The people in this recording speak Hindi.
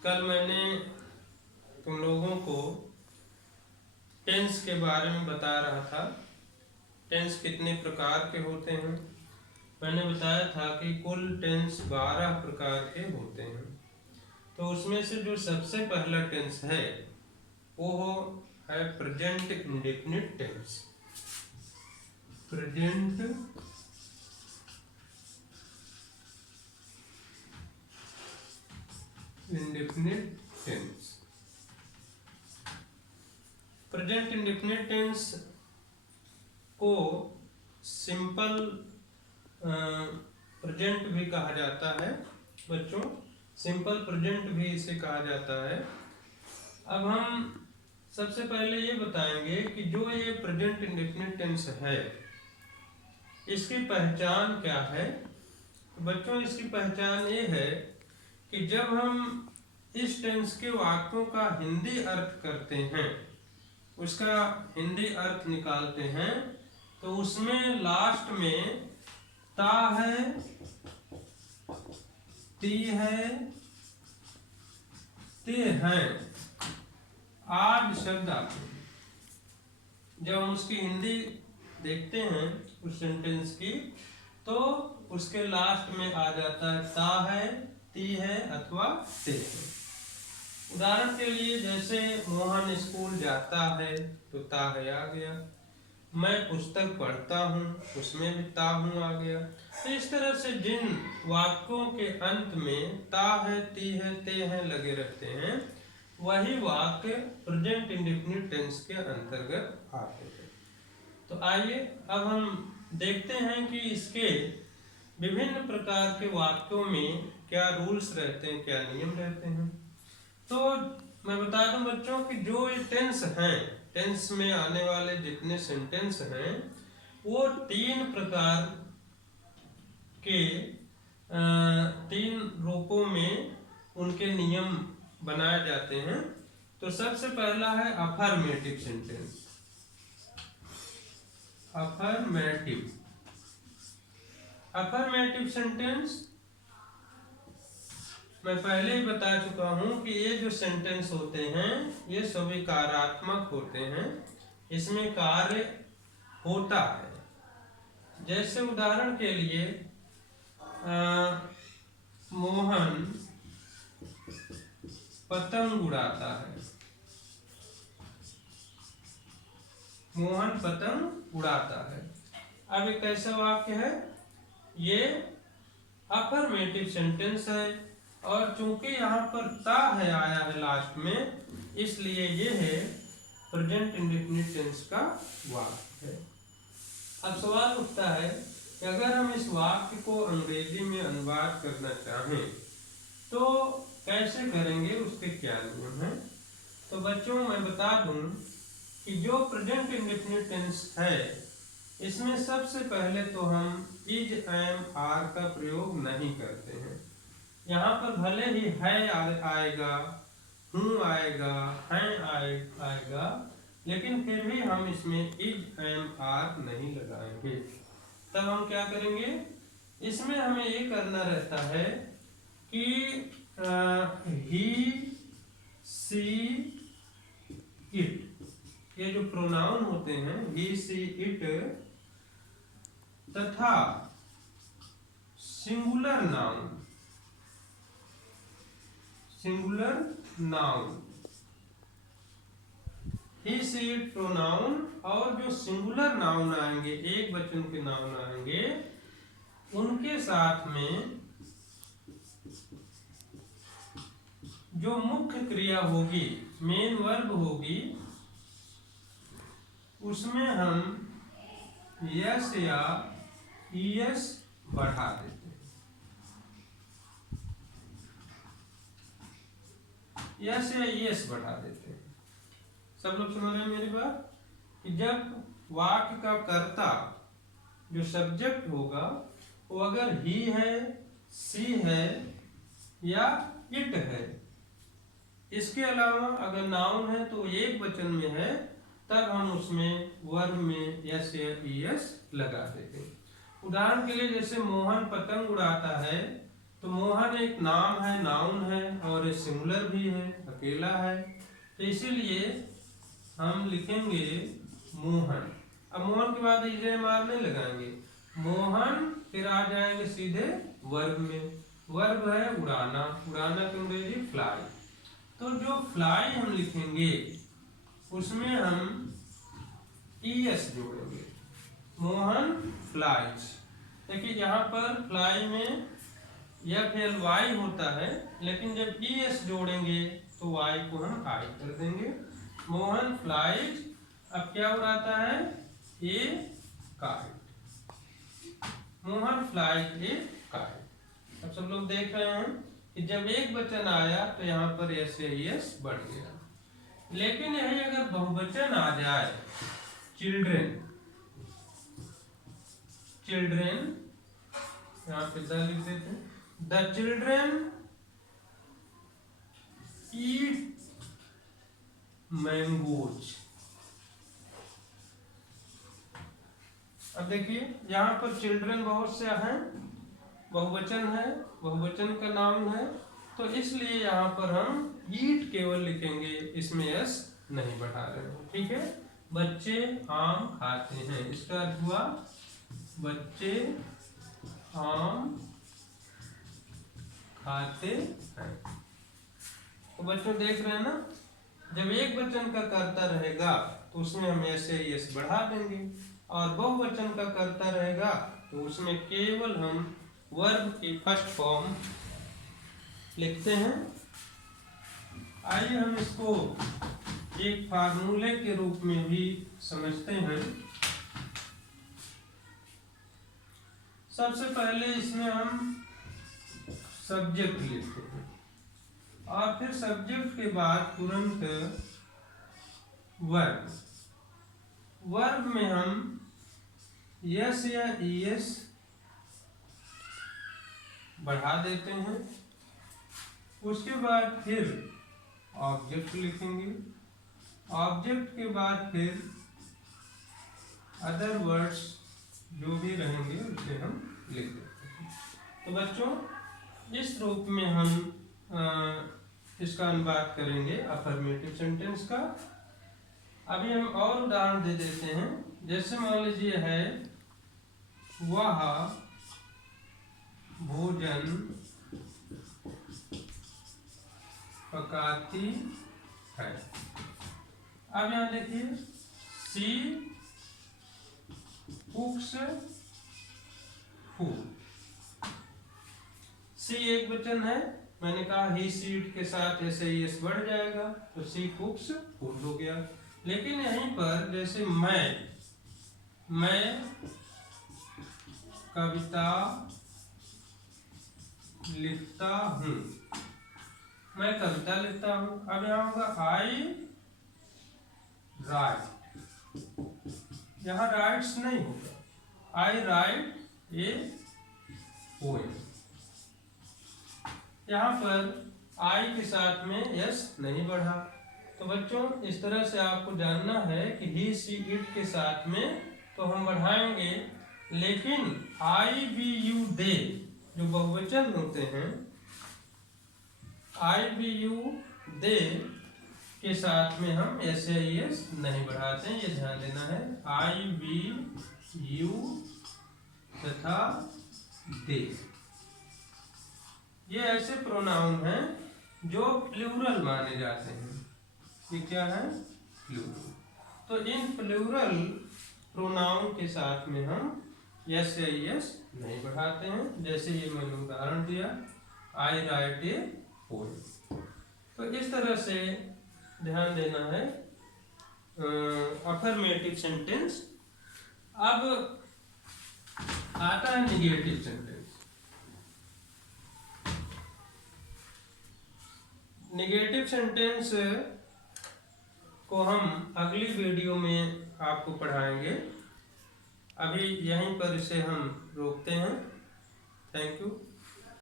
कल मैंने तुम लोगों को टेंस के बारे में बता रहा था। टेंस कितने प्रकार के होते हैं। मैंने बताया था कि कुल टेंस 12 प्रकार के होते हैं। तो उसमें से जो सबसे पहला टेंस है वो है present indefinite tense. Present indefinite tense. Present indefinite tense को सिंपल प्रेजेंट भी कहा जाता है बच्चों। सिंपल प्रेजेंट भी इसे कहा जाता है। अब हम सबसे पहले ये बताएंगे कि जो ये प्रेजेंट इंडेफिनिट टेंस है इसकी पहचान क्या है। तो बच्चों इसकी पहचान ये है कि जब हम इस टेंस के वाक्यों का हिंदी अर्थ करते हैं, उसका हिंदी अर्थ निकालते हैं, तो उसमें लास्ट में ता है, ती है, ते हैं आदि शब्द आते हैं। जब हम उसकी हिंदी देखते हैं उस सेंटेंस की, तो उसके लास्ट में आ जाता है ता है, ती है अथवा ते है। उदाहरण के लिए जैसे मोहन स्कूल जाता है तो ता है आ गया। मैं पुस्तक पढ़ता हूँ उसमें भी ता हूँ आ गया। तो इस तरह से जिन वाक्यों के अंत में ता है, ती है, ते हैं लगे रहते हैं, वही वाक्य प्रेजेंट इंडेफिनिट टेंस के अंतर्गत आते हैं। तो आइए अब हम देखते हैं कि इसके विभिन्न प्रकार के वाक्यों में क्या रूल्स रहते हैं, क्या नियम रहते हैं। तो मैं बता दूं बच्चों कि जो ये टेंस हैं, टेंस में आने वाले जितने सेंटेंस हैं वो तीन प्रकार के तीन रूपों में उनके नियम बनाए जाते हैं। तो सबसे पहला है affirmative sentence. Affirmative affirmative sentence मैं पहले ही बता चुका हूं कि ये जो सेंटेंस होते हैं ये सभी कार्यात्मक होते हैं, इसमें कार्य होता है। जैसे उदाहरण के लिए मोहन पतंग उड़ाता है। मोहन पतंग उड़ाता है। अब एक ऐसा वाक्य है, ये अफर्मेटिव सेंटेंस है और चूंकि यहाँ पर ता है आया है लास्ट में, इसलिए ये है प्रेजेंट इंडेफिनिट टेंस का वाक्य है। अब सवाल उठता है कि अगर हम इस वाक्य को अंग्रेजी में अनुवाद करना चाहें तो कैसे करेंगे, उसके क्या नियम हैं। तो बच्चों मैं बता दूं कि जो प्रेजेंट इंडेफिनिट टेंस है इसमें सबसे पहले तो हम इज, एम, आर का प्रयोग नहीं करते हैं। यहाँ पर भले ही है आएगा, हूँ आएगा, हैं आएगा, लेकिन फिर भी हम इसमें इज, एम, आर नहीं लगाएंगे। तब हम क्या करेंगे, इसमें हमें ये करना रहता है कि ही, सी, इट, ये जो प्रोनाउन होते हैं ही, सी, इट तथा singular noun, singular noun, he, she, it pronoun और जो सिंगुलर नाउन आएंगे, एक वचन के नाउन आएंगे, उनके साथ में जो मुख्य क्रिया होगी, मेन वर्ब होगी, उसमें हम यस या ईएस बढ़ा देते हैं। यस या ईएस बढ़ा देते हैं। सब लोग समझ रहे हैं मेरी बात कि जब वाक्य का कर्ता जो सब्जेक्ट होगा वो अगर ही है, सी है या इट है, इसके अलावा अगर नाउन है तो एक वचन में है, तब हम उसमें वर्ब में यस या ईएस लगा देते हैं। उदाहरण के लिए जैसे मोहन पतंग उड़ाता है, तो मोहन एक नाम है, नाउन है और सिंगुलर भी है, अकेला है। तो इसीलिए हम लिखेंगे मोहन। अब मोहन के बाद EJMR नहीं लगाएंगे, मोहन, फिर आ जाएंगे सीधे वर्ब में। वर्ब है उड़ाना, उड़ाना की अंग्रेजी फ्लाई। तो जो फ्लाई हम लिखेंगे उसमें हम ES जोड़ेंगे, मोहन फ्लाइज। देखिए यहाँ पर फ्लाई में FLY होता है, लेकिन जब ES जोड़ेंगे तो Y को हम I कर देंगे। मोहन फ्लाइज, अब क्या उड़ाता है, ए काइट। मोहन फ्लाइज ए काइट। अब सब लोग देख रहे हैं कि जब एक वचन आया तो यहाँ पर SAES बढ़ गया। लेकिन यही अगर बहुवचन आ जाए, चिल्ड्रेन, चिल्ड्रेन, यहाँ पे द लिख देते हैं, द चिल्ड्रेन ईट मैंगोज। अब देखिए यहाँ पर चिल्ड्रन बहुत से हैं, बहुवचन है, बहुवचन का नाम है, तो इसलिए यहाँ पर हम ईट केवल लिखेंगे, इसमें एस नहीं बढ़ा रहे हैं। ठीक है, बच्चे आम खाते हैं, इसका अर्थ हुआ बच्चे आम खाते हैं। तो बच्चों देख रहे हैं ना, जब एक वचन का कर्ता रहेगा तो उसमें हम ऐसे एस बढ़ा देंगे, और बहुवचन का कर्ता रहेगा तो उसमें केवल हम वर्ब की फर्स्ट फॉर्म लिखते हैं। आइए हम इसको एक फार्मूले के रूप में भी समझते हैं। सबसे पहले इसमें हम सब्जेक्ट लिखते हैं, और फिर सब्जेक्ट के बाद तुरंत वर्ब। वर्ब में हम यस या ES बढ़ा देते हैं, उसके बाद फिर ऑब्जेक्ट लिखेंगे, ऑब्जेक्ट के बाद फिर अदर वर्ड्स जो भी रहेंगे उसे हम लिख देते हैं। तो बच्चों इस रूप में हम इसका अनुवाद करेंगे अफर्मेटिव सेंटेंस का। अभी हम और उदाहरण दे देते हैं। जैसे मान लीजिए है, वह भोजन पकाती है। अब यहाँ देखिए, सी कुक्स फूड। सी एक वचन है, मैंने कहा ही सीट के साथ ऐसे ES बढ़ जाएगा तो सी कुक्स फूड हो गया। लेकिन यहीं पर जैसे मैं कविता लिखता हूँ, मैं कविता लिखता हूँ। अब यहाँ होगा आई राइट, यहाँ राइट्स नहीं होगा, आई राइट ए पोएम। यहाँ पर आई के साथ में यस नहीं बढ़ा। तो बच्चों इस तरह से आपको जानना है कि ही सी इट के साथ में तो हम बढ़ाएंगे, लेकिन आई बी यू दे जो बहुवचन होते हैं, आई बी यू दे के साथ में हम SAES नहीं बढ़ाते हैं, ये ध्यान देना है। आई बी यू तथा दे ये ऐसे प्रोनाउन हैं जो प्लूरल माने जाते हैं। ये क्या है? प्लूरल। तो इन प्लूरल प्रोनाउन के साथ में हम SAES नहीं बढ़ाते हैं। जैसे ये मैंने उदाहरण दिया, आई राइट ए पोएम। तो इस तरह से ध्यान देना है अफर्मेटिव सेंटेंस। अब आता है निगेटिव सेंटेंस। निगेटिव सेंटेंस को हम अगली वीडियो में आपको पढ़ाएंगे। अभी यहीं पर इसे हम रोकते हैं। Thank you.